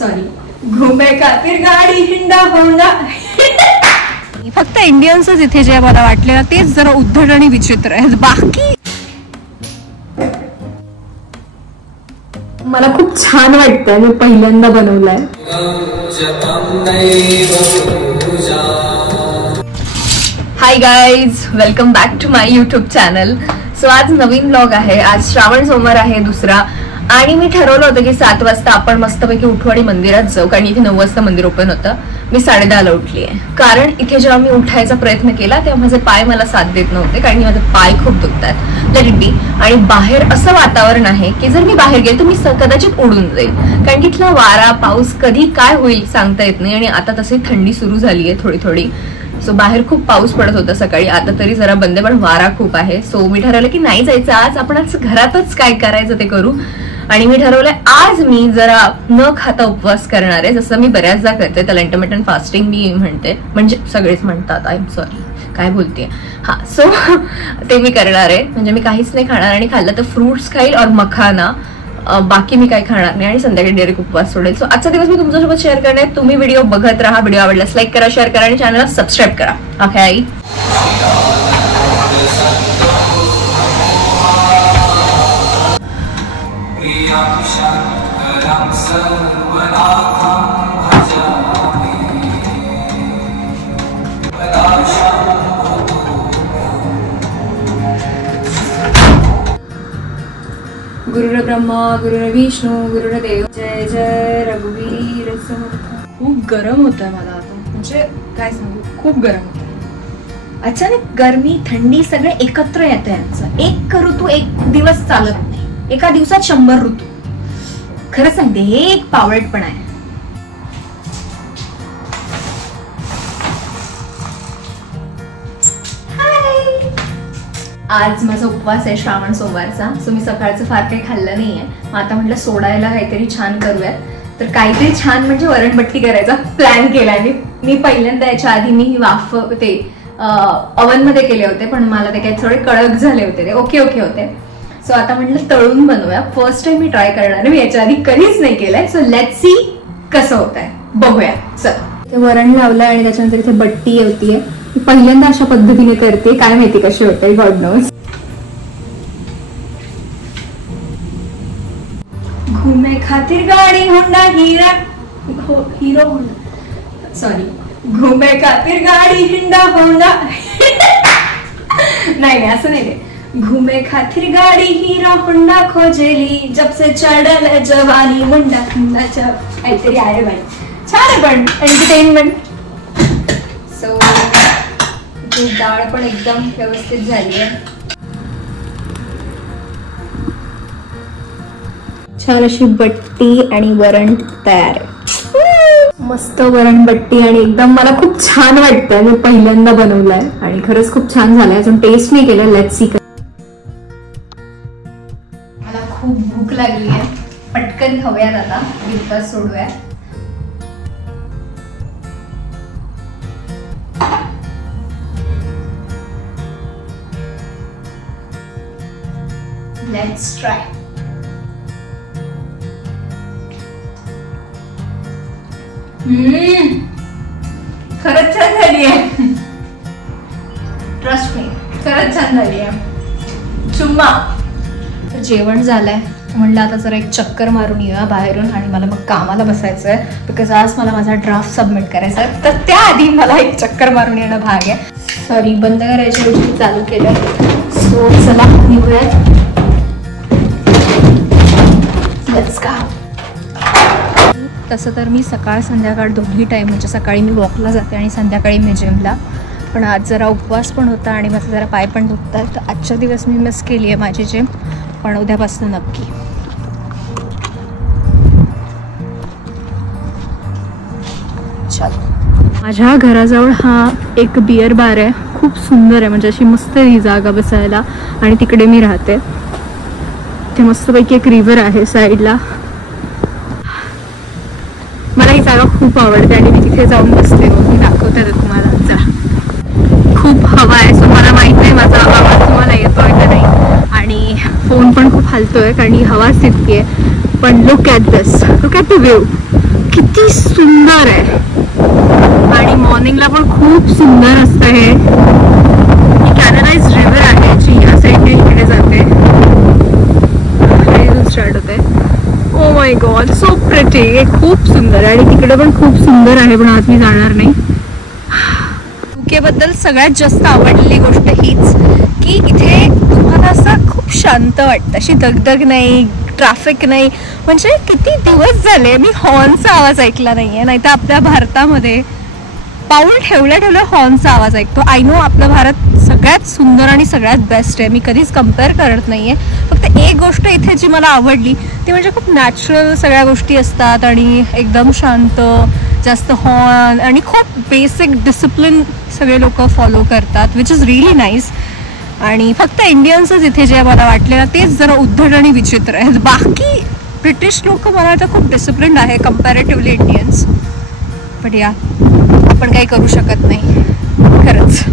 Sorry घुमे खातीर गाडी हिंडा होंडा. फक्त इंडियन्सच इथे जे मला वाटलेलं तेच जरा उद्धट आणि विचित्र आहे. बाकी मला खूप छान वाटतंय. मी पहिल्यांदा बनवलाय. Hi guys, welcome back to my YouTube channel. So आज नवीन ब्लॉग आहे. आज श्रावण सोमवार आहे दुसरा, आणि मी ठरवलं होतं की 7 वाजता आपण मस्तपैकी उठू आणि मंदिरात जाऊ, कारण इथे 9 वाजता मंदिर ओपन होतं. मी 10:30ला उठली आहे, कारण इथे जेव्हा मी उठायचा प्रयत्न केला तेव्हा माझे पाय मला साथ देत नव्हते, कारण माझे पाय खूप दुखतात. Let it be. आणि बाहेर असं वातावरण आहे की जर मी बाहेर गेले तर मी कदाचित उडून जाईल, कारण तिथला वारा पाऊस कधी काय होईल सांगता येत नाही. आणि आता तशी थंडी सुरू झाली आहे थोडी थोडी. सो बाहेर खूप पाऊस पडत होता सकाळी, आता तरी जरा बंद, पण वारा खूप आहे. सो मी ठरवलं की नाही जायचं आज, आपण आज घरातच काय करायचं ते करू. आणि मी ठरवलंय आज मी जरा न खाता उपवास करणार आहे, जसं मी बऱ्याचदा करते. त्याला इंटरमिटंट फास्टिंग मी म्हणते, म्हणजे सगळेच म्हणतात. आय एम सॉरी, काय बोलते. हा, सो ते मी करणार आहे. म्हणजे मी काहीच नाही खाणार, आणि खाल्लं तर फ्रुट्स खाईल और मखाना, बाकी मी काही खाणार नाही. आणि संध्याकाळी डायरेक्ट उपवास सोडेल. सो आजचा दिवस मी तुमच्यासोबत शेअर करणार आहे. तुम्ही व्हिडिओ बघत राहा. व्हिडिओ आवडल्यास लाईक करा, शेअर करा आणि चॅनलला सबस्क्राईब करा. ओके. गुरुर ब्रह्मा गुरुर विष्णू गुरुर देव, जय जय रघुवीर समर्थ. खूप गरम होत आहे मला आता, म्हणजे काय सांगू, खूप गरम होत आहे. अचानक गरमी थंडी सगळे एकत्र येत आहे. यांचं एक ऋतू एक दिवस चालत नाही, एका दिवसात 100 ऋतू. खरं सांगते, हे एक पावळटपण आहे. आज माझा उपवास आहे श्रावण सोमवारचा. सो मी सकाळचं फार काही खाल्लं नाहीये. मग आता म्हटलं सोडायला काहीतरी छान करूयात. तर काहीतरी छान म्हणजे वरणबट्टी करायचा प्लॅन केलाय मी पहिल्यांदा. याच्या आधी मी वाफ ते ओव्हन मध्ये केले होते, पण मला ते काही थोडे कडक झाले होते, ते ओके होते. सो आता म्हटलं तळून बनवूया. फर्स्ट टाइम मी ट्राय करणार आहे. मी याच्या आधी कधीच नाही केलंय. सो लेट्स सी कसं होत आहे, बघूया. चल, ते वरण लावलंय आणि त्याच्यानंतर इथे बट्टी होतीये. पहिल्यांदा अशा पद्धतीने करते, काय माहिती कशी होते, गॉड नोज. घुमे खातीर गाडी होंडा हिरा हिरो होंडा, सॉरी घुमे खातीर गाडी हिंडा होंडा. नाही असं नाही. घुमे खातीर गाडी हिरा होंडा खोजेली, जब से चढल जवानी मुंडा हुंडाच्या. काहीतरी आहे बाई, छान आहे पण एंटरटेनमेंट. सो डाळ पण एकदम व्यवस्थित झाली आहे. छान अशी बट्टी आणि वरण तयार आहे. मस्त वरण बट्टी, आणि एकदम मला खूप छान वाटतंय. मी पहिल्यांदा बनवलाय आणि खरंच खूप छान झालंय. अजून टेस्ट नाही केलं, लेट्स सी. मला खूप भूक लागली आहे, पटकन खाऊयात आता, उपवास सोडूयात. Let's try. खरंच छान झाली आहे. ट्रस्ट मी, खरंच छान झाली आहे. चुम्मा. जेवण झालंय, म्हणलं आता जरा एक चक्कर मारून येऊया बाहेरून, आणि मला मग कामाला बसायचंय, बिकॉज आज मला माझा ड्राफ्ट सबमिट करायचा आहे. तर त्याआधी मला एक चक्कर मारून येणं भाग आहे. सॉरी, बंद करायच्या गोष्टी चालू केल्या. सो चला निघूयात. तसं तर मी सकाळ संध्याकाळ दोन्ही टाईम, म्हणजे सकाळी मी वॉकला जाते आणि संध्याकाळी मी जिमला. पण आज जरा उपवास पण होता आणि माझा जरा पाय पण दुखतात, तर आजच्या दिवस मी मिस केली आहे माझी जिम, पण उद्यापासून नक्की. चल, माझ्या घराजवळ हा एक बिअर बार आहे, खूप सुंदर आहे. म्हणजे अशी मस्त ही जागा बसायला, आणि तिकडे मी राहते. ते मस्तपैकी एक रिव्हर आहे साईडला. मला ही जागा खूप आवडते आणि मी तिथे जाऊन बसते. मी दाखवते तुम्हाला. जा, खूप हवा आहे. सो मला माहित नाही माझा आवाज तुम्हाला येतोय का नाही, आणि फोन पण खूप हलतोय कारण ही हवाच तितकी आहे. पण look at this, look at the view. किती सुंदर आहे आणि मॉर्निंगला पण खूप सुंदर असतं हे. कॅनलाइज रिव्हर आहे जी या साईडने इकडे जाते, स्टार्ट होते. Oh my God, so pretty. हे खूप सुंदर आहे आणि तिकडे पण खूप सुंदर आहे, पण आज मी जाणार नाही. बद्दल सगळ्यात जास्त आवडलेली गोष्ट हीच की इथे तुम्हाला असं खूप शांत वाटतं, अशी दगदग नाही, ट्रॅफिक नाही. म्हणजे किती दिवस झाले मी हॉर्नचा आवाज ऐकला नाहीये. नाही तर आपल्या भारतामध्ये पाऊल ठेवल्या ठेवल्या हॉर्नचा आवाज ऐकतो. आय नो आपलं भारत सगळ्यात सुंदर आणि सगळ्यात बेस्ट आहे, मी कधीच कम्पेअर करत नाहीये. फक्त एक गोष्ट इथे जी मला आवडली ती म्हणजे खूप नॅचरल सगळ्या गोष्टी असतात आणि एकदम शांत, जास्त हॉर्न आणि खूप बेसिक डिसिप्लिन सगळे लोक फॉलो करतात, विच इज रिअली नाईस. आणि फक्त इंडियन्सच इथे जे मला वाटले ना तेच जरा उद्धट आणि विचित्र आहेत. बाकी ब्रिटिश लोक मला वाटतं खूप डिसिप्लिन्ड आहे कम्पॅरेटिव्हली इंडियन्स. पण या आपण काही करू शकत नाही खरंच.